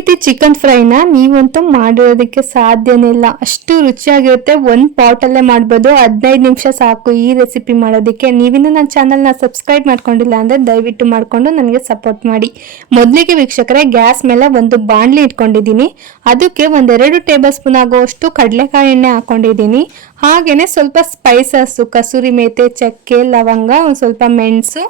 ರೀತಿ ಚಿಕನ್ ಫ್ರೈನ ನೀವಂತೂ ಮಾಡಿರೋದಕ್ಕೆ ಸಾಧ್ಯನೇ ಇಲ್ಲ. ಅಷ್ಟು ರುಚಿಯಾಗಿರುತ್ತೆ. ಒಂದು ಪಾಟಲ್ಲೇ ಮಾಡ್ಬೋದು. 15 ನಿಮಿಷ ಸಾಕು ಈ ರೆಸಿಪಿ ಮಾಡೋದಕ್ಕೆ. ನೀವಿನ್ನೂ ನನ್ನ ಚಾನಲ್ನ ಸಬ್ಸ್ಕ್ರೈಬ್ ಮಾಡ್ಕೊಂಡಿಲ್ಲ ಅಂದರೆ ದಯವಿಟ್ಟು ಮಾಡಿಕೊಂಡು ನನಗೆ ಸಪೋರ್ಟ್ ಮಾಡಿ. ಮೊದಲಿಗೆ ವೀಕ್ಷಕರೇ, ಗ್ಯಾಸ್ ಮೇಲೆ ಒಂದು ಬಾಣಲಿ ಇಟ್ಕೊಂಡಿದ್ದೀನಿ. ಅದಕ್ಕೆ 1-2 ಟೇಬಲ್ ಸ್ಪೂನ್ ಆಗುವಷ್ಟು ಕಡಲೆಕಾಯಿ ಎಣ್ಣೆ ಹಾಕೊಂಡಿದ್ದೀನಿ. ಹಾಗೆಯೇ ಸ್ವಲ್ಪ ಸ್ಪೈಸಸ್ಸು, ಕಸೂರಿ ಮೇಥಿ, ಚಕ್ಕೆ, ಲವಂಗ, ಒಂದು ಸ್ವಲ್ಪ ಮೆಣಸು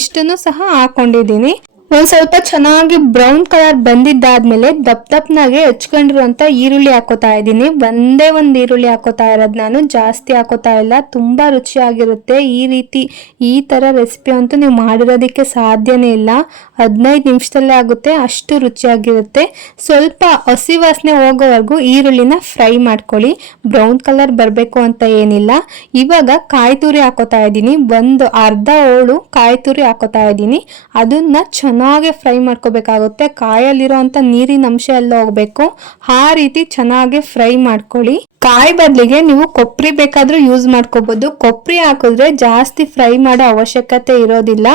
ಇಷ್ಟನ್ನು ಸಹ ಹಾಕೊಂಡಿದ್ದೀನಿ. ಒಂದು ಸ್ವಲ್ಪ ಚೆನ್ನಾಗಿ ಬ್ರೌನ್ ಕಲರ್ ಬಂದಿದ್ದಾದ್ಮೇಲೆ ದಪ್ಪನಾಗೆ ಹೆಚ್ಕೊಂಡಿರುವಂತ ಈರುಳ್ಳಿ ಹಾಕೋತಾ ಇದ್ದೀನಿ. ಒಂದೇ ಒಂದು ಈರುಳ್ಳಿ ಹಾಕೋತಾ ಇರೋದು ನಾನು, ಜಾಸ್ತಿ ಹಾಕೋತಾ ಇಲ್ಲ. ತುಂಬಾ ರುಚಿಯಾಗಿರುತ್ತೆ. ಈ ತರ ರೆಸಿಪಿ ಅಂತೂ ನೀವು ಮಾಡಿರೋದಕ್ಕೆ ಸಾಧ್ಯನೇ ಇಲ್ಲ. 15 ನಿಮಿಷದಲ್ಲೇ ಆಗುತ್ತೆ, ಅಷ್ಟು ರುಚಿಯಾಗಿರುತ್ತೆ. ಸ್ವಲ್ಪ ಹಸಿ ವಾಸನೆ ಹೋಗೋವರೆಗೂ ಈರುಳ್ಳಿನ ಫ್ರೈ ಮಾಡ್ಕೊಳ್ಳಿ. ಬ್ರೌನ್ ಕಲರ್ ಬರಬೇಕು ಅಂತ ಏನಿಲ್ಲ. ಇವಾಗ ಕಾಯಿ ತುರಿ ಹಾಕೋತಾ ಇದ್ದೀನಿ. ಒಂದು ಅರ್ಧ ಹೋಳು ಕಾಯಿ ತುರಿ ಹಾಕೋತಾ ಇದ್ದೀನಿ. ಅದನ್ನ ಚೆನ್ನಾಗಿ ಫ್ರೈ ಮಾಡ್ಕೋಬೇಕಾಗುತ್ತೆ. ಕಾಯಲ್ಲಿರೋ ಅಂತ ನೀರಿನ ಅಂಶ ಎಲ್ಲ ಹೋಗ್ಬೇಕು. ಆ ರೀತಿ ಚೆನ್ನಾಗಿ ಫ್ರೈ ಮಾಡ್ಕೊಳ್ಳಿ. ಕಾಯಿ ಬದಲಿಗೆ ನೀವು ಕೊಬ್ಬರಿ ಬೇಕಾದ್ರೂ ಯೂಸ್ ಮಾಡ್ಕೋಬಹುದು. ಕೊಬ್ಬರಿ ಹಾಕಿದ್ರೆ ಜಾಸ್ತಿ ಫ್ರೈ ಮಾಡೋ ಅವಶ್ಯಕತೆ ಇರೋದಿಲ್ಲ.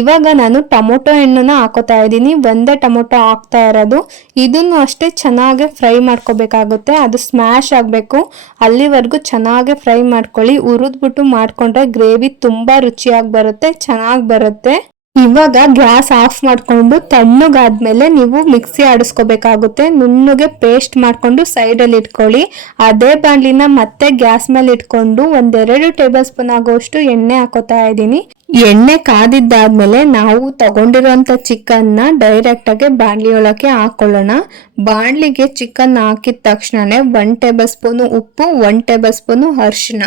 ಇವಾಗ ನಾನು ಟೊಮೊಟೊ ಹಣ್ಣನ್ನ ಹಾಕೋತಾ ಇದ್ದೀನಿ. ಒಂದೇ ಟೊಮೊಟೊ ಹಾಕ್ತಾ ಇರೋದು. ಇದನ್ನು ಅಷ್ಟೇ ಚೆನ್ನಾಗಿ ಫ್ರೈ ಮಾಡ್ಕೋಬೇಕಾಗುತ್ತೆ. ಅದು ಸ್ಮ್ಯಾಶ್ ಆಗಬೇಕು. ಅಲ್ಲಿವರೆಗೂ ಚೆನ್ನಾಗಿ ಫ್ರೈ ಮಾಡ್ಕೊಳ್ಳಿ. ಹುರಿದ್ಬಿಟ್ಟು ಮಾಡ್ಕೊಂಡ್ರೆ ಗ್ರೇವಿ ತುಂಬಾ ರುಚಿಯಾಗಿ ಬರುತ್ತೆ, ಚೆನ್ನಾಗಿ ಬರುತ್ತೆ. ಇವಾಗ ಗ್ಯಾಸ್ ಆಫ್ ಮಾಡ್ಕೊಂಡು ತಣ್ಣಗಾದ್ಮೇಲೆ ನೀವು ಮಿಕ್ಸಿ ಆಡಿಸ್ಕೋಬೇಕಾಗುತ್ತೆ. ನುಣ್ಣಗೆ ಪೇಸ್ಟ್ ಮಾಡ್ಕೊಂಡು ಸೈಡಲ್ಲಿ ಇಟ್ಕೊಳ್ಳಿ. ಅದೇ ಬಾಣಲಿನ ಮತ್ತೆ ಗ್ಯಾಸ್ ಮೇಲೆ ಇಟ್ಕೊಂಡು 1-2 ಟೇಬಲ್ ಸ್ಪೂನ್ ಆಗುವಷ್ಟು ಎಣ್ಣೆ ಹಾಕೋತಾ ಇದ್ದೀನಿ. ಎಣ್ಣೆ ಕಾದಿದ್ದಾದ್ಮೇಲೆ ನಾವು ತಗೊಂಡಿರುವಂತ ಚಿಕನ್ನ ಡೈರೆಕ್ಟ್ ಆಗಿ ಬಾಣಲಿ ಒಳಗೆ ಹಾಕೊಳ್ಳೋಣ. ಬಾಣಲಿಗೆ ಚಿಕನ್ ಹಾಕಿದ ತಕ್ಷಣನೇ 1 ಟೇಬಲ್ ಸ್ಪೂನ್ ಉಪ್ಪು, 1 ಟೇಬಲ್ ಸ್ಪೂನ್ ಅರಿಶಿನ,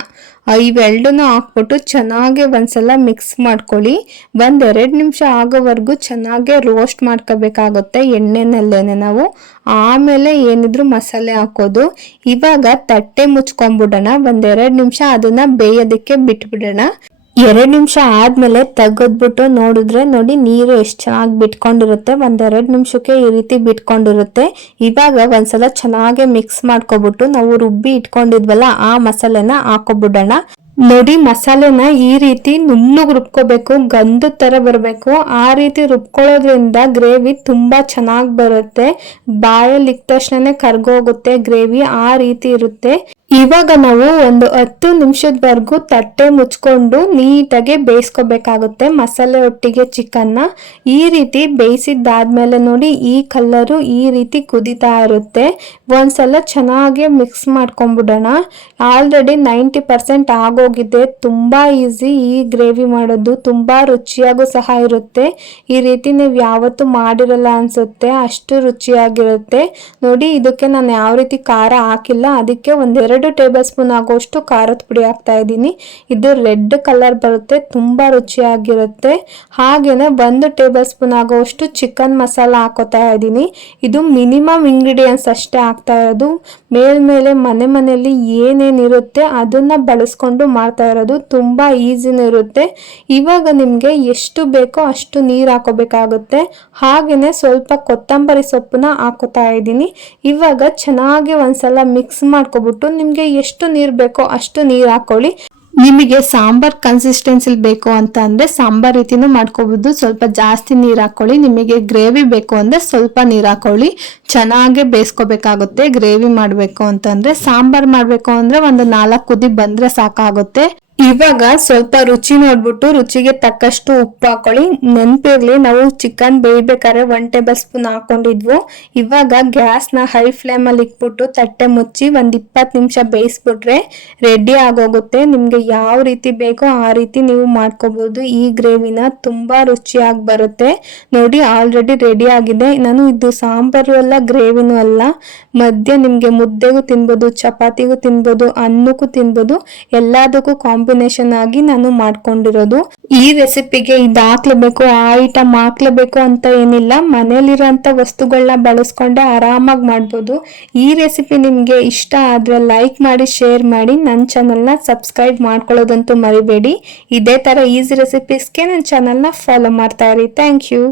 ಇವೆರಡನ್ನು ಹಾಕ್ಬಿಟ್ಟು ಚೆನ್ನಾಗಿ ಒಂದ್ಸಲ ಮಿಕ್ಸ್ ಮಾಡ್ಕೊಳ್ಳಿ. 1-2 ನಿಮಿಷ ಆಗೋವರೆಗೂ ಚೆನ್ನಾಗಿ ರೋಸ್ಟ್ ಮಾಡ್ಕೋಬೇಕಾಗುತ್ತೆ ಎಣ್ಣೆನಲ್ಲೇನೆ ನಾವು. ಆಮೇಲೆ ಏನಿದ್ರು ಮಸಾಲೆ ಹಾಕೋದು. ಇವಾಗ ತಟ್ಟೆ ಮುಚ್ಕೊಂಡ್ಬಿಡೋಣ. 1-2 ನಿಮಿಷ ಅದನ್ನ ಬೇಯೋದಕ್ಕೆ ಬಿಟ್ಬಿಡೋಣ. 2 ನಿಮಿಷ ಆದ್ಮೇಲೆ ತೆಗೆದ್ಬಿಟ್ಟು ನೋಡಿದ್ರೆ ನೋಡಿ, ನೀರು ಎಷ್ಟು ಚೆನ್ನಾಗಿ ಬಿಟ್ಕೊಂಡಿರುತ್ತೆ. 1-2 ನಿಮಿಷಕ್ಕೆ ಈ ರೀತಿ ಬಿಟ್ಕೊಂಡಿರುತ್ತೆ. ಇವಾಗ ಒಂದ್ಸಲ ಚೆನ್ನಾಗಿ ಮಿಕ್ಸ್ ಮಾಡ್ಕೊಬಿಟ್ಟು ನಾವು ರುಬ್ಬಿ ಇಟ್ಕೊಂಡಿದ್ವಲ್ಲ ಆ ಮಸಾಲೆನ ಹಾಕೋಬಿಡೋಣ. ನೋಡಿ, ಮಸಾಲೆನ ಈ ರೀತಿ ನುಣ್ಣಗೆ ರುಬ್ಕೋಬೇಕು, ಗಂಧದ ತರ ಬರಬೇಕು. ಆ ರೀತಿ ರುಬ್ಕೊಳ್ಳೋದ್ರಿಂದ ಗ್ರೇವಿ ತುಂಬಾ ಚೆನ್ನಾಗಿ ಬರುತ್ತೆ. ಬಾಯಲ್ಲಿ ಇಟ್ಟ ತಕ್ಷಣನೇ ಕರ್ಗೋಗುತ್ತೆ ಗ್ರೇವಿ, ಆ ರೀತಿ ಇರುತ್ತೆ. ಇವಾಗ ನಾವು ಒಂದು 10 ನಿಮಿಷದವರೆಗೂ ತಟ್ಟೆ ಮುಚ್ಕೊಂಡು ನೀಟಾಗಿ ಬೇಯಿಸ್ಕೋಬೇಕಾಗುತ್ತೆ ಮಸಾಲೆ ಒಟ್ಟಿಗೆ ಚಿಕನ್ನ. ಈ ರೀತಿ ಬೇಯಿಸಿದ್ದಾದ್ಮೇಲೆ ನೋಡಿ, ಈ ಕಲರು ಈ ರೀತಿ ಕುದಿತಾ ಇರುತ್ತೆ. ಒಂದ್ಸಲ ಚೆನ್ನಾಗಿ ಮಿಕ್ಸ್ ಮಾಡ್ಕೊಂಡ್ಬಿಡೋಣ. ಆಲ್ರೆಡಿ 90% ಆಗೋಗಿದೆ. ತುಂಬಾ ಈಸಿ ಈ ಗ್ರೇವಿ ಮಾಡೋದು, ತುಂಬಾ ರುಚಿಯಾಗೂ ಸಹ ಇರುತ್ತೆ. ಈ ರೀತಿ ನೀವು ಯಾವತ್ತೂ ಮಾಡಿರಲ್ಲ ಅನ್ಸುತ್ತೆ, ಅಷ್ಟು ರುಚಿಯಾಗಿರುತ್ತೆ. ನೋಡಿ, ಇದಕ್ಕೆ ನಾನು ಯಾವ ರೀತಿ ಖಾರ ಹಾಕಿಲ್ಲ. ಅದಕ್ಕೆ 1-2 ಟೇಬಲ್ ಸ್ಪೂನ್ ಆಗುವಷ್ಟು ಖಾರದ ಪುಡಿ ಹಾಕ್ತಾ ಇದ್ದೀನಿ. ಇದು ರೆಡ್ ಕಲರ್ ಬರುತ್ತೆ, ತುಂಬಾ ರುಚಿಯಾಗಿರುತ್ತೆ. ಹಾಗೇನೆ 1 ಟೇಬಲ್ ಸ್ಪೂನ್ ಆಗುವಷ್ಟು ಚಿಕನ್ ಮಸಾಲ ಹಾಕೋತಾ ಇದ್ದೀನಿ. ಇದು ಮಿನಿಮಮ್ ಇಂಗ್ರೀಡಿಯೆಂಟ್ಸ್ ಅಷ್ಟೇ ಹಾಕ್ತಾ ಇರೋದು. ಮೇಲ್ಮೇಲೆ ಮನೆಯಲ್ಲಿ ಏನೇನಿರುತ್ತೆ ಅದನ್ನ ಬಳಸ್ಕೊಂಡು ಮಾಡ್ತಾ ಇರೋದು. ತುಂಬಾ ಈಸಿನೂ ಇರುತ್ತೆ. ಇವಾಗ ನಿಮ್ಗೆ ಎಷ್ಟು ಬೇಕೋ ಅಷ್ಟು ನೀರು ಹಾಕೋಬೇಕಾಗುತ್ತೆ. ಹಾಗೇನೆ ಸ್ವಲ್ಪ ಕೊತ್ತಂಬರಿ ಸೊಪ್ಪನ್ನ ಹಾಕೋತಾ ಇದ್ದೀನಿ. ಇವಾಗ ಚೆನ್ನಾಗಿ ಒಂದ್ಸಲ ಮಿಕ್ಸ್ ಮಾಡ್ಕೊಬಿಟ್ಟು ನಿಮ್ಗೆ ಎಷ್ಟು ನೀರು ಬೇಕೋ ಅಷ್ಟು ನೀರು ಹಾಕೊಳ್ಳಿ. ನಿಮಗೆ ಸಾಂಬಾರ್ ಕನ್ಸಿಸ್ಟೆನ್ಸಿ ಬೇಕು ಅಂತ ಅಂದ್ರೆ ಸಾಂಬಾರ್ ರೀತಿನೂ ಮಾಡ್ಕೋಬಹುದು. ಸ್ವಲ್ಪ ಜಾಸ್ತಿ ನೀರು ಹಾಕೊಳ್ಳಿ. ನಿಮಗೆ ಗ್ರೇವಿ ಬೇಕು ಅಂದ್ರೆ ಸ್ವಲ್ಪ ನೀರು ಹಾಕೊಳ್ಳಿ. ಚೆನ್ನಾಗಿ ಬೇಯಿಸ್ಕೋಬೇಕಾಗುತ್ತೆ. ಗ್ರೇವಿ ಮಾಡಬೇಕು ಅಂತಂದ್ರೆ, ಸಾಂಬಾರ್ ಮಾಡಬೇಕು ಅಂದ್ರೆ ಒಂದು 4 ಕುದಿ ಬಂದ್ರೆ ಸಾಕಾಗುತ್ತೆ. ಇವಾಗ ಸ್ವಲ್ಪ ರುಚಿ ನೋಡ್ಬಿಟ್ಟು ರುಚಿಗೆ ತಕ್ಕಷ್ಟು ಉಪ್ಪು ಹಾಕೊಳ್ಳಿ. ನೆನಪಿರ್ಲಿ, ನಾವು ಚಿಕನ್ ಬೇಯ್ಬೇಕಾದ್ರೆ 1 ಟೇಬಲ್ ಸ್ಪೂನ್ ಹಾಕೊಂಡಿದ್ವು. ಇವಾಗ ಗ್ಯಾಸ್ನ ಹೈ ಫ್ಲೇಮಲ್ಲಿ ಇಟ್ಬಿಟ್ಟು ತಟ್ಟೆ ಮುಚ್ಚಿ 20 ನಿಮಿಷ ಬೇಯಿಸ್ಬಿಟ್ರೆ ರೆಡಿ ಆಗೋಗುತ್ತೆ. ನಿಮ್ಗೆ ಯಾವ ರೀತಿ ಬೇಕೋ ಆ ರೀತಿ ನೀವು ಮಾಡ್ಕೋಬಹುದು. ಈ ಗ್ರೇವಿನ ತುಂಬಾ ರುಚಿಯಾಗಿ ಬರುತ್ತೆ. ನೋಡಿ, ಆಲ್ರೆಡಿ ರೆಡಿ ಆಗಿದೆ. ನಾನು ಇದು ಸಾಂಬಾರು ಅಲ್ಲ, ಗ್ರೇವಿನೂ ಅಲ್ಲ. ಮಧ್ಯೆ ನಿಮ್ಗೆ ಮುದ್ದೆಗೂ ತಿನ್ಬೋದು, ಚಪಾತಿಗೂ ತಿನ್ಬೋದು, ಅನ್ನಕ್ಕೂ ತಿನ್ಬೋದು, ಎಲ್ಲದಕ್ಕೂ ಕಾಂಬಿನೇಷನ್ ಆಗಿ ನಾನು ಮಾಡ್ಕೊಂಡಿರೋದು. ಈ ರೆಸಿಪಿಗೆ ಇದು ಹಾಕ್ಲೇಬೇಕು, ಆ ಐಟಮ್ ಹಾಕ್ಲೇಬೇಕು ಅಂತ ಏನಿಲ್ಲ. ಮನೇಲಿರೋಂಥ ವಸ್ತುಗಳನ್ನ ಬಳಸ್ಕೊಂಡೆ ಆರಾಮಾಗಿ ಮಾಡ್ಬೋದು. ಈ ರೆಸಿಪಿ ನಿಮ್ಗೆ ಇಷ್ಟ ಆದ್ರೆ ಲೈಕ್ ಮಾಡಿ, ಶೇರ್ ಮಾಡಿ. ನನ್ನ ಚಾನಲ್ನ ಸಬ್ಸ್ಕ್ರೈಬ್ ಮಾಡ್ಕೊಳ್ಳೋದಂತೂ ಮರಿಬೇಡಿ. ಇದೇ ತರ ಈಸಿ ರೆಸಿಪೀಸ್ಗೆ ನನ್ನ ಚಾನಲ್ನ ಫಾಲೋ ಮಾಡ್ತಾ ಇರಿ. Thank you.